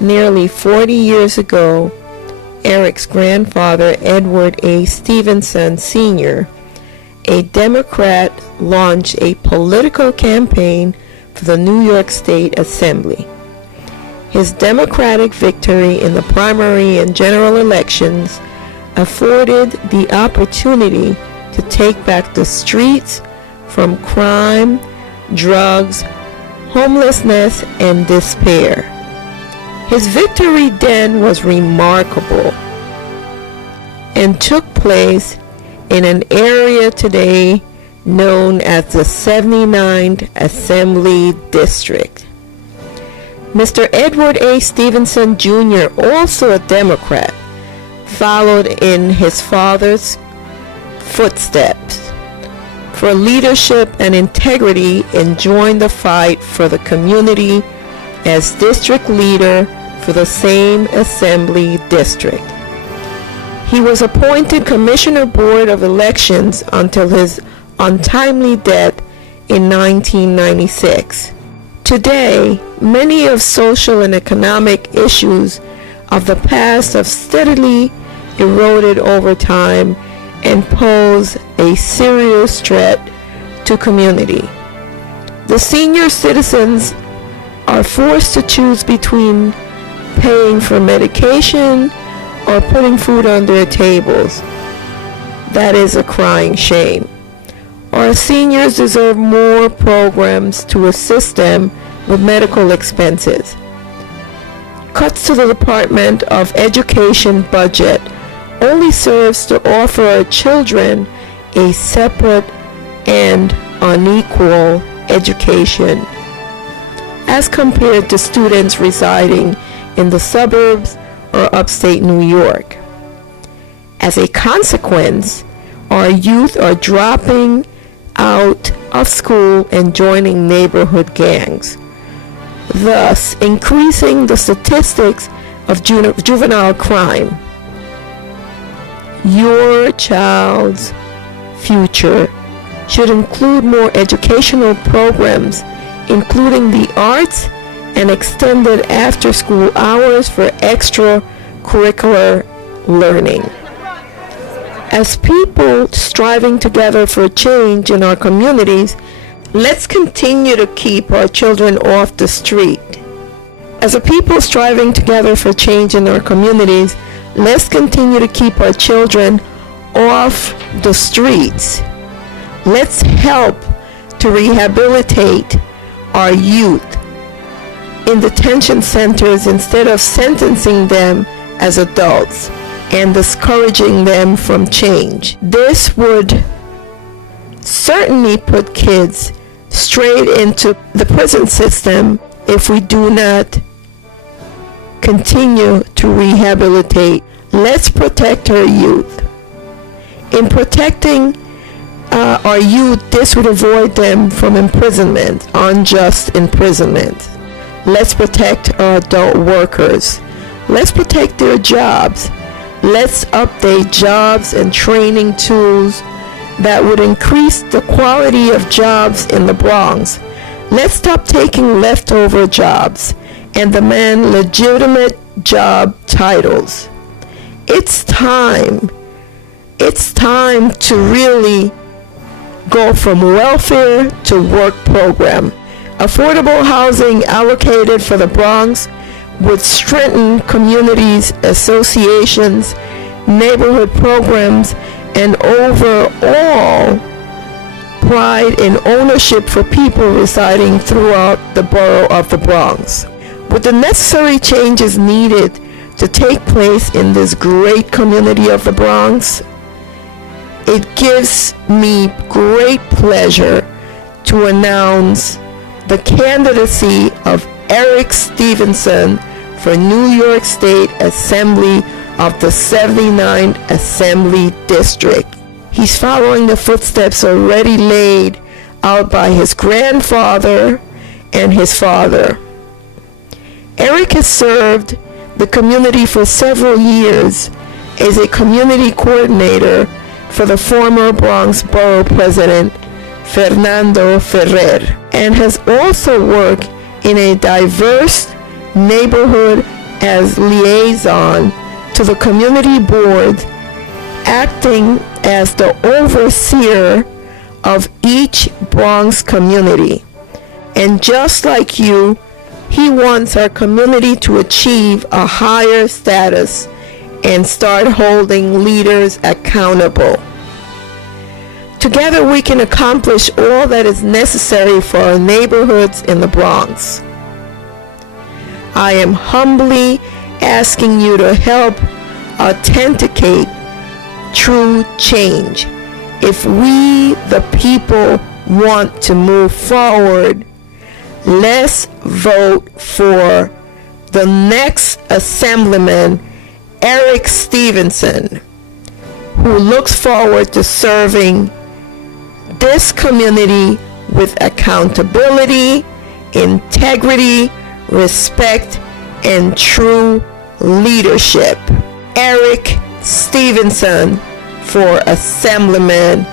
Nearly 40 years ago, Eric's grandfather, Edward A. Stevenson Sr., a Democrat, launched a political campaign for the New York State Assembly. His Democratic victory in the primary and general elections afforded the opportunity to take back the streets from crime, drugs, homelessness, and despair. His victory then was remarkable and took place in an area today known as the 79th Assembly District. Mr. Edward A. Stevenson Jr., also a Democrat, followed in his father's footsteps for leadership and integrity and joined the fight for the community as district leader for the same assembly district. He was appointed Commissioner Board of Elections until his untimely death in 1996. Today, many of social and economic issues of the past have steadily eroded over time and pose a serious threat to community. The senior citizens are forced to choose between paying for medication or putting food on their tables. That is a crying shame. Our seniors deserve more programs to assist them with medical expenses. Cuts to the Department of Education budget only serves to offer our children a separate and unequal education as compared to students residing in the suburbs or upstate New York. As a consequence, our youth are dropping out of school and joining neighborhood gangs, thus increasing the statistics of juvenile crime. Your child's future should include more educational programs, including the arts and extended after-school hours for extracurricular learning. As people striving together for change in our communities, let's continue to keep our children off the street. As a people striving together for change in our communities, let's continue to keep our children off the streets. Let's help to rehabilitate our youth in detention centers instead of sentencing them as adults and discouraging them from change. This would certainly put kids straight into the prison system if we do not continue to rehabilitate. Let's protect our youth. In protecting our youth, this would avoid them from imprisonment, unjust imprisonment. Let's protect our adult workers. Let's protect their jobs. Let's update jobs and training tools that would increase the quality of jobs in the Bronx. Let's stop taking leftover jobs and demand legitimate job titles. It's time to really go from welfare to work program. Affordable housing allocated for the Bronx would strengthen communities, associations, neighborhood programs, and overall pride in ownership for people residing throughout the borough of the Bronx. With the necessary changes needed to take place in this great community of the Bronx, it gives me great pleasure to announce the candidacy of Eric Stevenson for New York State Assembly of the 79th Assembly District. He's following the footsteps already laid out by his grandfather and his father. Eric has served the community for several years as a community coordinator for the former Bronx Borough President Fernando Ferrer, and has also worked in a diverse neighborhood as liaison to the community board, acting as the overseer of each Bronx community. And just like you, he wants our community to achieve a higher status and start holding leaders accountable. Together we can accomplish all that is necessary for our neighborhoods in the Bronx. I am humbly asking you to help authenticate true change. If we, the people, want to move forward, let's vote for the next Assemblyman, Eric Stevenson, who looks forward to serving this community with accountability, integrity, respect, and true leadership. Eric Stevenson for Assemblyman